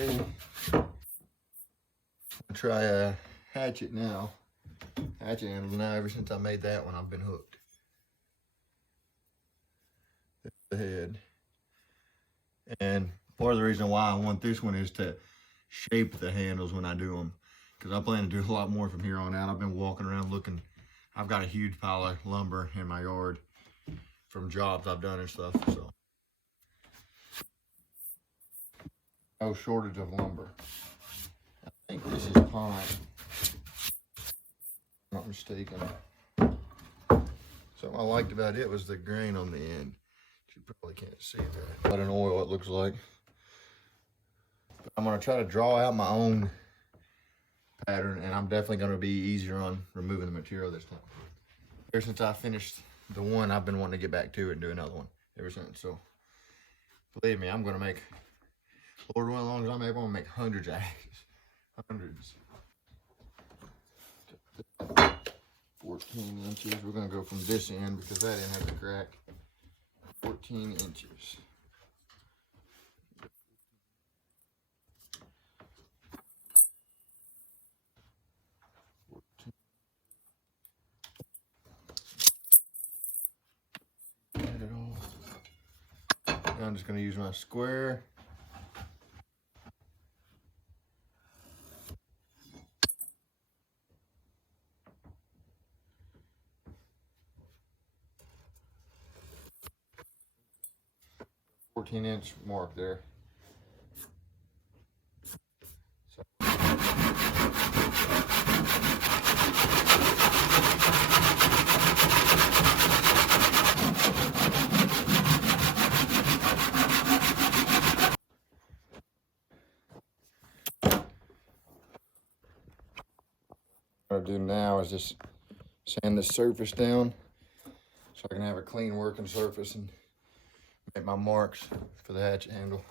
Okay, I'll try a hatchet now. Hatchet handle now. Ever since I made that one, I've been hooked. There's the head. And part of the reason why I want this one is to shape the handles when I do them, because I plan to do a lot more from here on out. I've been walking around looking. I've got a huge pile of lumber in my yard from jobs I've done and stuff, so no shortage of lumber. I think this is pine, if I'm not mistaken. Something I liked about it was the grain on the end. You probably can't see that. What an oil it looks like. But I'm gonna try to draw out my own pattern, and I'm definitely gonna be easier on removing the material this time. Ever since I finished the one, I've been wanting to get back to it and do another one ever since. So believe me, I'm gonna make, Lord willing, as long as I'm able, I'm gonna make hundreds of axes. Hundreds. 14 inches. We're gonna go from this end because that end has a crack. 14 inches. Add it all. Now I'm just gonna use my square. .14-inch mark there. So. What I do now is just sand the surface down so I can have a clean working surface and make my marks for the hatchet handle.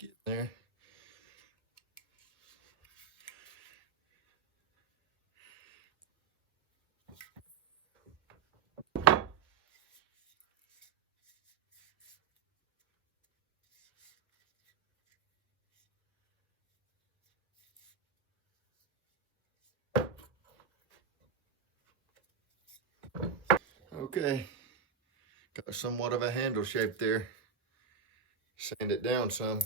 Get there. Okay, got somewhat of a handle shape there. Sand it down some.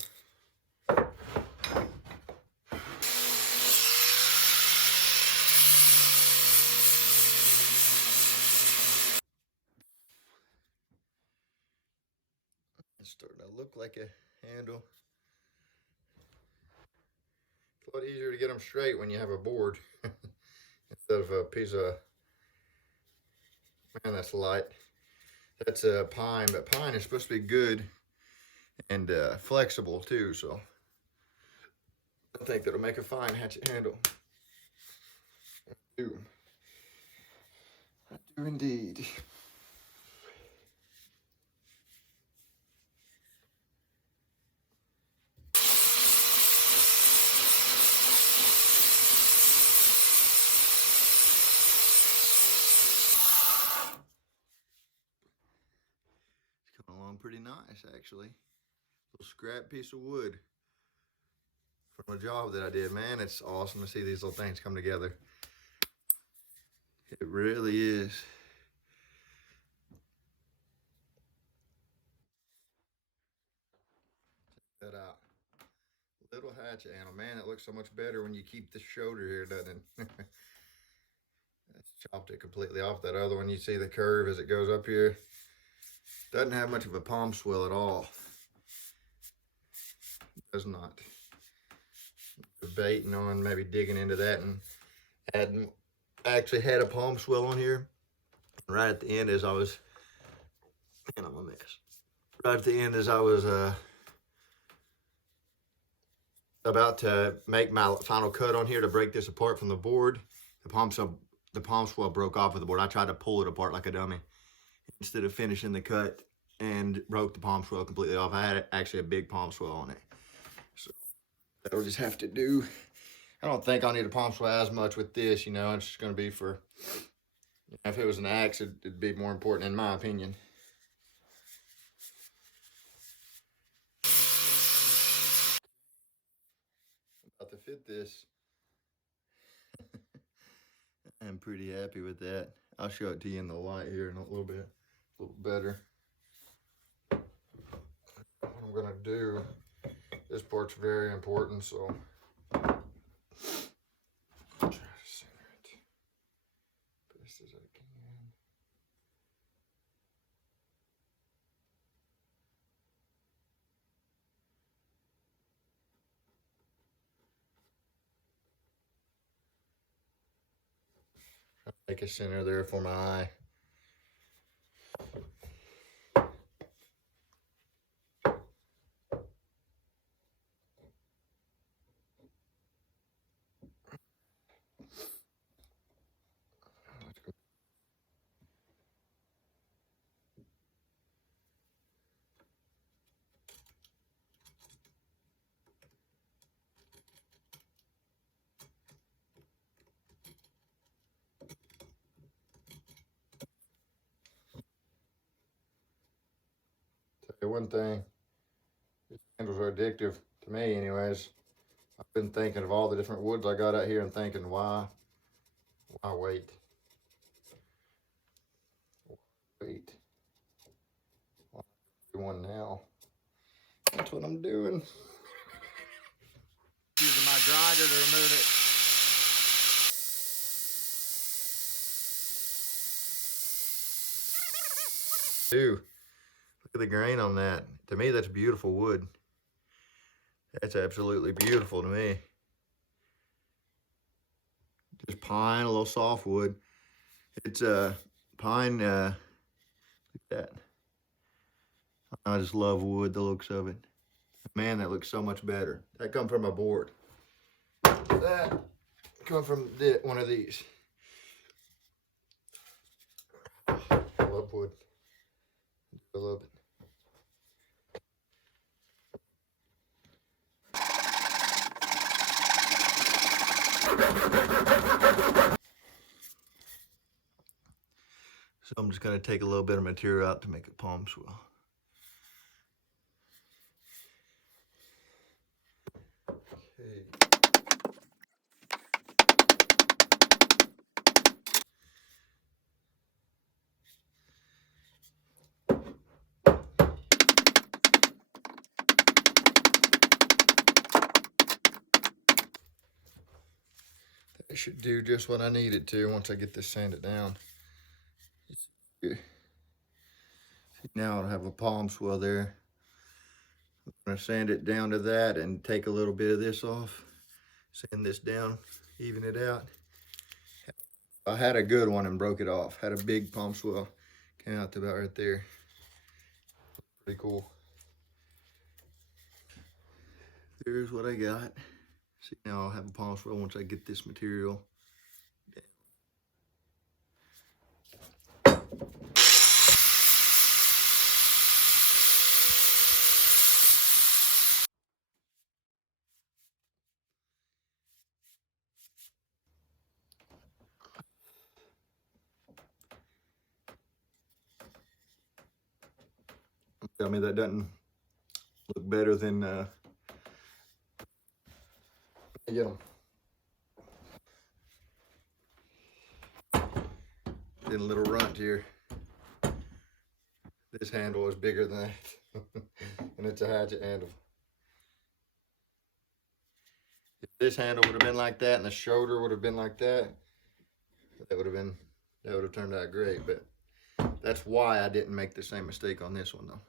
It's starting to look like a handle. It's a lot easier to get them straight when you have a board instead of a piece of, man, that's light. That's a pine, but pine is supposed to be good and flexible too, so I think that'll make a fine hatchet handle. I do indeed. on pretty nice, actually. Little scrap piece of wood from a job that I did. Man, it's awesome to see these little things come together. It really is. Check that out. Little hatchet handle. Man, it looks so much better when you keep the shoulder here, doesn't it? That's chopped it completely off. That other one, you see the curve as it goes up here. Doesn't have much of a palm swell at all. Does not. Debating on maybe digging into that and adding. I actually had a palm swell on here. Right at the end, as I was, man, I'm a mess. Right at the end, as I was about to make my final cut on here to break this apart from the board, the palm swell broke off of the board. I tried to pull it apart like a dummy instead of finishing the cut, and broke the palm swell completely off. I had actually a big palm swell on it, so that'll just have to do. I don't think I'll need a palm swell as much with this, you know. It's just going to be for, if it was an axe, it'd be more important in my opinion. About to fit this. I'm pretty happy with that. I'll show it to you in the light here in a little bit, a little better. What I'm gonna do, this part's very important, so try to center it best as I can. Make a center there for my eye. Tell you one thing, these candles are addictive to me anyways. I've been thinking of all the different woods I got out here and thinking, why wait? Wait. Why do one now? That's what I'm doing. Using my grinder to remove it. Dude, look at the grain on that. To me, that's beautiful wood. That's absolutely beautiful to me. Just pine, a little softwood. It's pine, look at that. I just love wood, the looks of it. Man, that looks so much better. That come from a board. That come from one of these. I love wood. I love it. So I'm just going to take a little bit of material out to make a palm swell. Okay. It should do just what I need it to once I get this sanded down. Now I'll have a palm swell there. I'm gonna sand it down to that and take a little bit of this off. Sand this down, even it out. I had a good one and broke it off. Had a big palm swell. Came out to about right there. Pretty cool. There's what I got. See, now I'll have a palm swell once I get this material. Tell me that doesn't look better than, get them. Getting a little runt here. This handle is bigger than that. And it's a hatchet handle. If this handle would have been like that and the shoulder would have been like that, that would have turned out great. But that's why I didn't make the same mistake on this one though.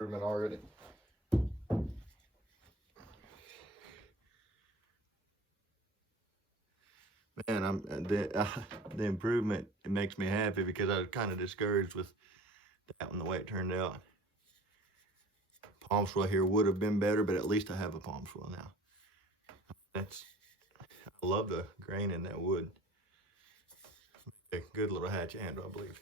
Improvement already. Man, the improvement, it makes me happy because I was kind of discouraged with that one, the way it turned out. Palm swell here would have been better, but at least I have a palm swell now. I love the grain in that wood. A good little hatchet handle, I believe.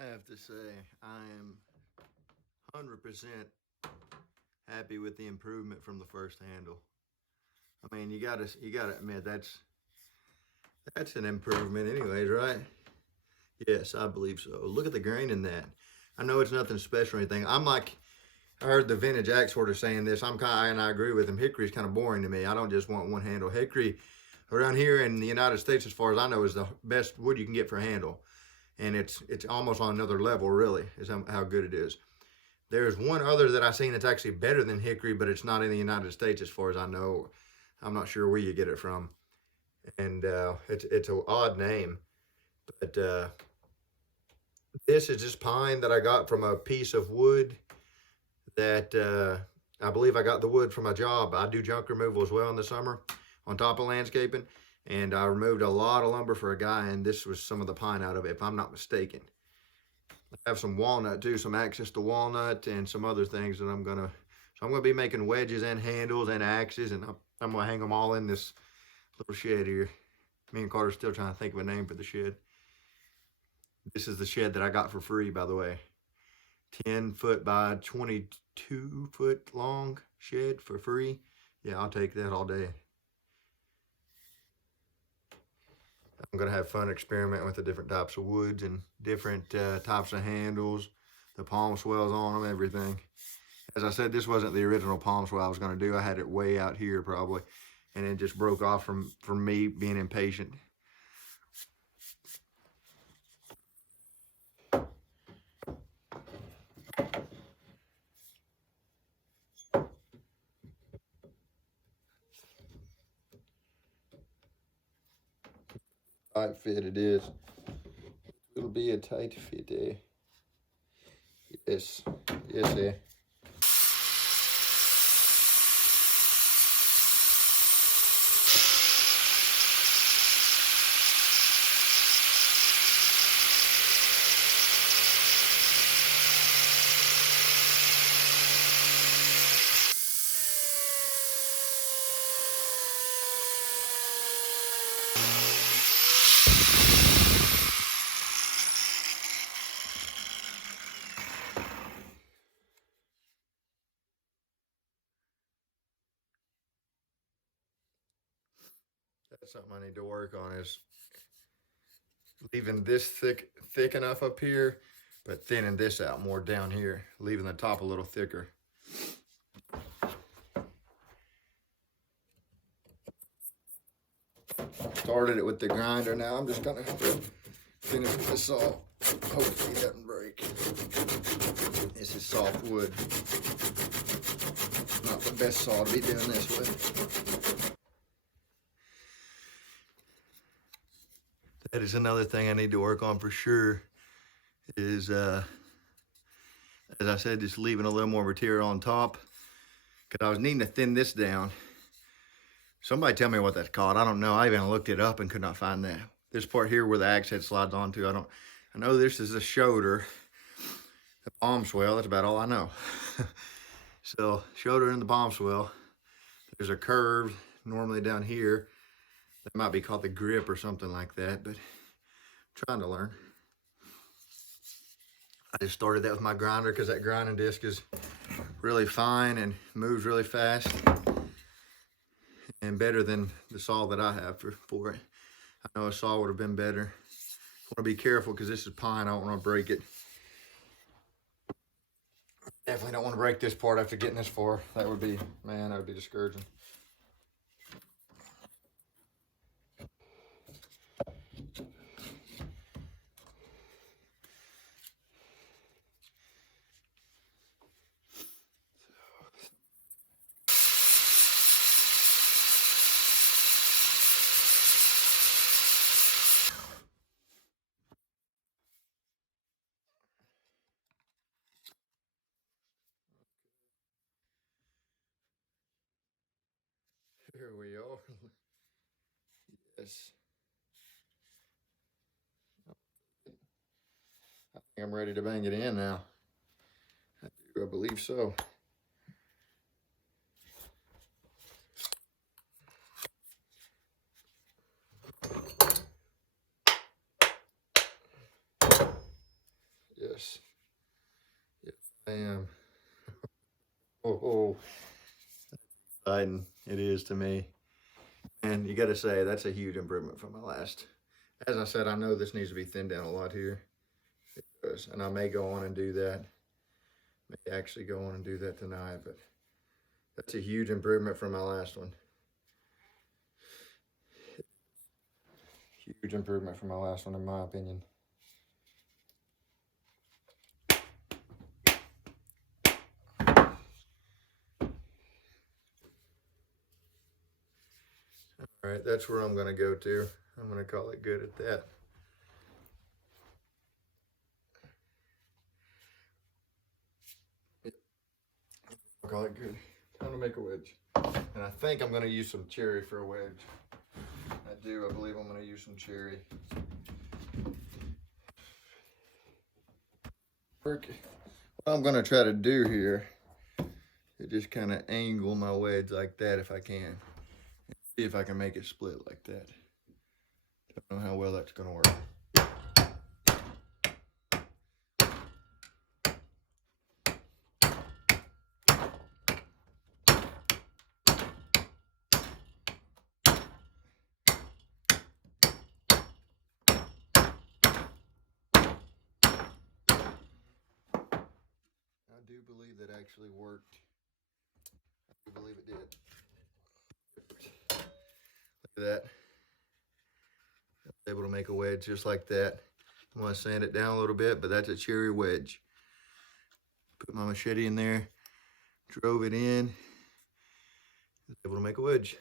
I have to say, I am 100% happy with the improvement from the first handle. I mean, you gotta admit that's an improvement anyways, right? Yes, I believe so. Look at the grain in that. I know it's nothing special or anything. I heard the vintage axe hoarder saying this. And I agree with him. Hickory's kind of boring to me. I don't just want one handle. Hickory around here in the United States, as far as I know, is the best wood you can get for a handle. And it's almost on another level, really, is how good it is. There's one other that I've seen that's actually better than hickory, but it's not in the United States as far as I know. I'm not sure where you get it from. And it's an odd name. But this is just pine that I got from a piece of wood that I believe I got the wood from a job. I do junk removal as well in the summer on top of landscaping. And I removed a lot of lumber for a guy, and this was some of the pine out of it, if I'm not mistaken. I have some walnut too, some access to walnut and some other things that I'm gonna be making wedges and handles and axes, and I'm gonna hang them all in this little shed here. Me and Carter's still trying to think of a name for the shed. This is the shed that I got for free, by the way. 10-foot by 22-foot long shed for free. Yeah, I'll take that all day. I'm gonna have fun experimenting with the different types of woods and different types of handles, the palm swells on them, everything. As I said, this wasn't the original palm swell I was gonna do. I had it way out here probably, and it just broke off from me being impatient. Tight fit it is. It'll be a tight fit there. Yes, yes, there. That's something I need to work on, is leaving this thick enough up here, but thinning this out more down here, leaving the top a little thicker. Started it with the grinder. Now I'm just gonna finish with the saw. Hopefully it doesn't break. This is soft wood. Not the best saw to be doing this with. That is another thing I need to work on for sure, is as I said, just leaving a little more material on top, because I was needing to thin this down. Somebody tell me what that's called. I don't know. I even looked it up and could not find that. This part here where the axe head slides onto, I know this is the shoulder, the palm swell, that's about all I know. So shoulder and the palm swell. There's a curve normally down here. That might be called the grip or something like that, but I'm trying to learn. I just started that with my grinder because that grinding disc is really fine and moves really fast, and better than the saw that I have for it. I know a saw would have been better. I want to be careful because this is pine. I don't want to break it. Definitely don't want to break this part after getting this far. That would be, man, that would be discouraging. Here we are. Yes. I think I'm ready to bang it in now. I believe so. Yes. Yes, I am. Oh, exciting it is to me. And you got to say, that's a huge improvement from my last. As I said, I know this needs to be thinned down a lot here. It does. And I may go on and do that. May actually go on and do that tonight, but that's a huge improvement from my last one. Huge improvement from my last one, in my opinion. All right, that's where I'm going to go to. I'm going to call it good at that. I'll call it good. Time to make a wedge. And I think I'm going to use some cherry for a wedge. I believe I'm going to use some cherry. What I'm going to try to do here is just kind of angle my wedge like that if I can. See if I can make it split like that. Don't know how well that's going to work. I do believe that actually worked. I do believe it did. Look at that. I was able to make a wedge just like that. I'm going to sand it down a little bit, but that's a cherry wedge. Put my machete in there, drove it in, was able to make a wedge.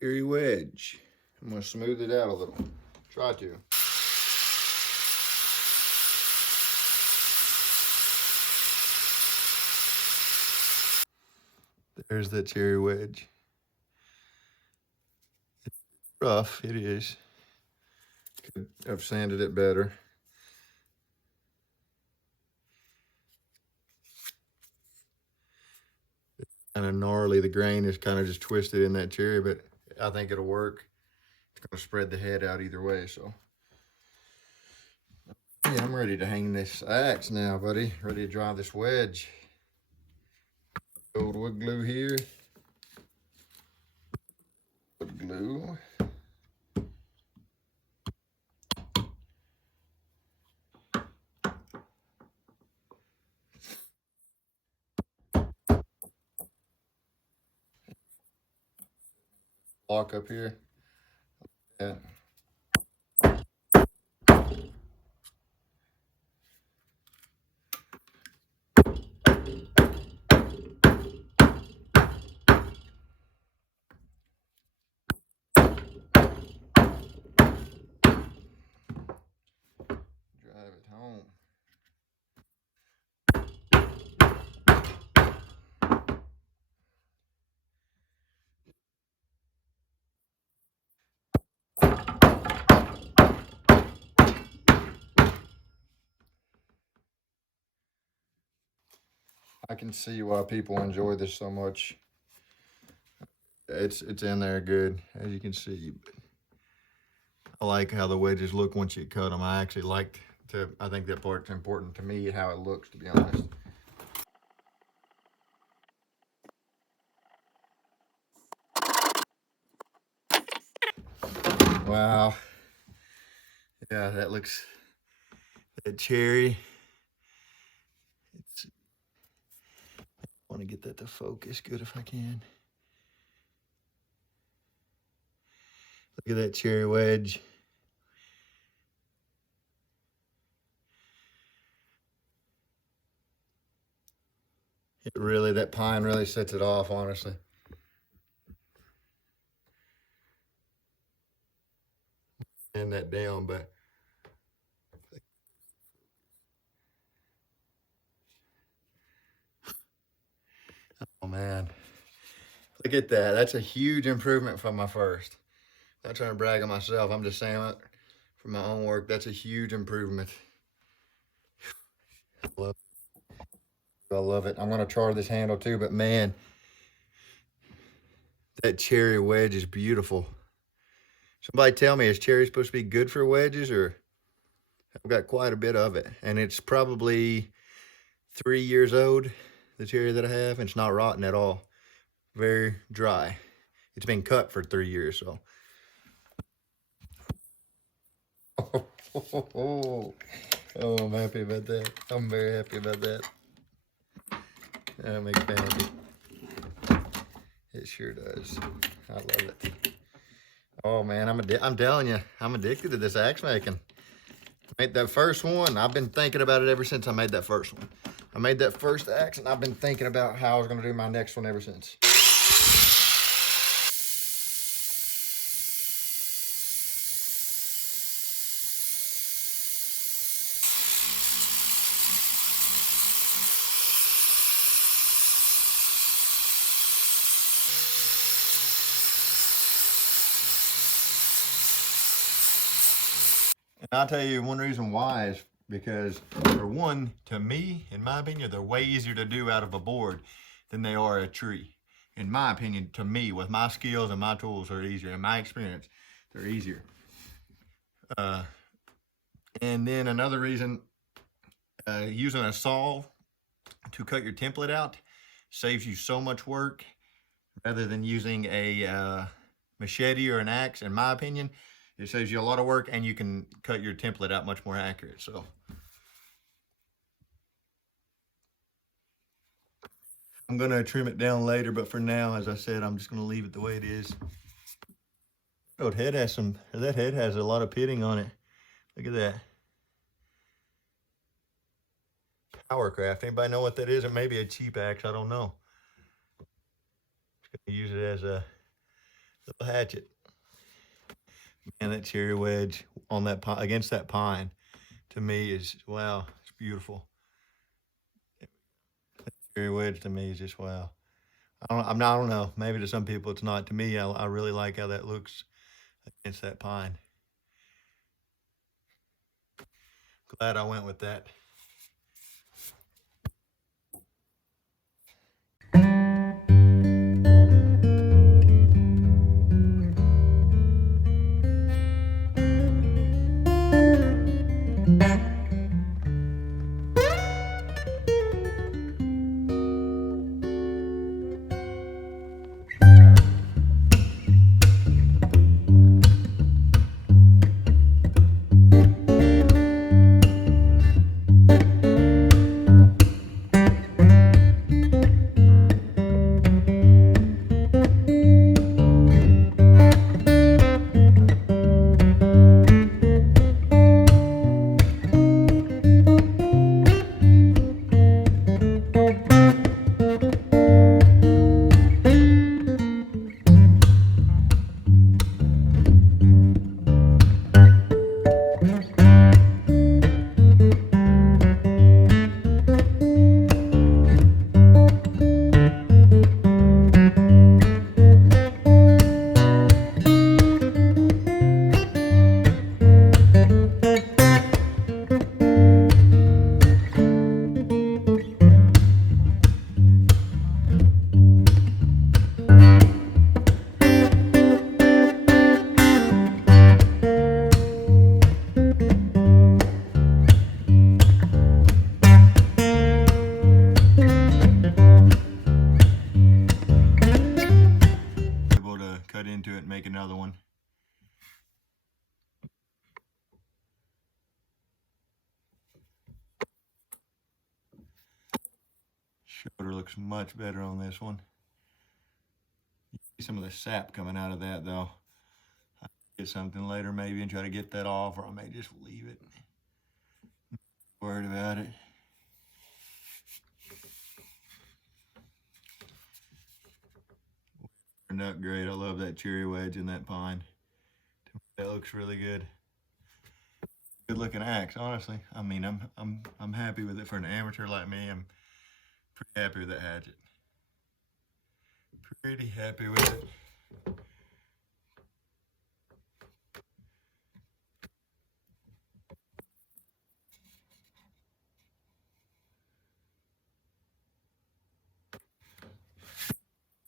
Cherry wedge. I'm going to smooth it out a little. Try to. There's that cherry wedge. It's rough, it is. Could have sanded it better. It's kind of gnarly. The grain is kind of just twisted in that cherry, but I think it'll work. It's going to spread the head out either way, so. Yeah, I'm ready to hang this axe now, buddy. Ready to drive this wedge. Old wood glue here. Wood glue. Block up here. Yeah. Drive it home. I can see why people enjoy this so much. It's in there good, as you can see. But I like how the wedges look once you cut them. I actually like to, I think that part's important to me, how it looks, to be honest. Wow. Yeah, that looks, that cherry. I want to get that to focus good if I can. Look at that cherry wedge. It really, that pine really sets it off, honestly. And that down, but oh man, look at that. That's a huge improvement from my first. I'm not trying to brag on myself. I'm just saying that for my own work, that's a huge improvement. I love it. I'm going to char this handle too, but man, that cherry wedge is beautiful. Somebody tell me, is cherry supposed to be good for wedges, or I've got quite a bit of it, and it's probably 3 years old, the cherry that I have, and it's not rotten at all. Very dry. It's been cut for 3 years, so. Oh, I'm happy about that. I'm very happy about that. That makes me happy. It sure does. I love it. Oh man, I'm telling you, I'm addicted to this axe making. I made that first one. I've been thinking about it ever since I made that first one. I made that first axe, and I've been thinking about how I was going to do my next one ever since. And I'll tell you one reason why is because, for one, to me, in my opinion, they're way easier to do out of a board than they are a tree. In my opinion, to me, with my skills and my tools, they're easier. In my experience, they're easier. And then another reason, using a saw to cut your template out saves you so much work rather than using a machete or an axe. In my opinion, it saves you a lot of work, and you can cut your template out much more accurate. So I'm going to trim it down later, but for now, as I said, I'm just going to leave it the way it is. Oh, that head has a lot of pitting on it. Look at that. Powercraft. Anybody know what that is? Or maybe a cheap axe, I don't know. Just going to use it as a little hatchet. Man, that cherry wedge on that pine, against that pine, to me is, wow, it's beautiful. That cherry wedge to me is just wow. I don't know. Maybe to some people it's not. To me, I really like how that looks against that pine. Glad I went with that. Shoulder looks much better on this one. You see some of the sap coming out of that though. I'll get something later maybe and try to get that off, or I may just leave it. Worried about it. Turned out great. I love that cherry wedge and that pine. That looks really good. Good looking axe, honestly. I mean, I'm happy with it for an amateur like me. I'm pretty happy with that hatchet. Pretty happy with it.